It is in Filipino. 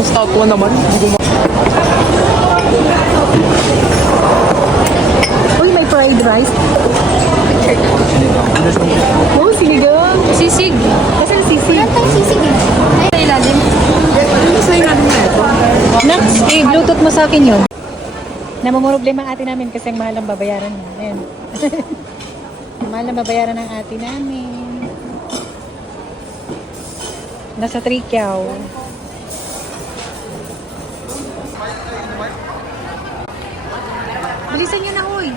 Yung statwa naman. Uy, may fried rice. Oh, sinigang. Sisig. Kasi sisig. Wala tayong sisig eh. Ay, ilalim. Nak, i-bluetooth mo sa akin yun. Namumroblema ang ate namin kasi ang mahal ang babayaran mo. Ayan. Mahal ang babayaran ng ate namin. Nasa Tricao. Bilisan nyo na, uy.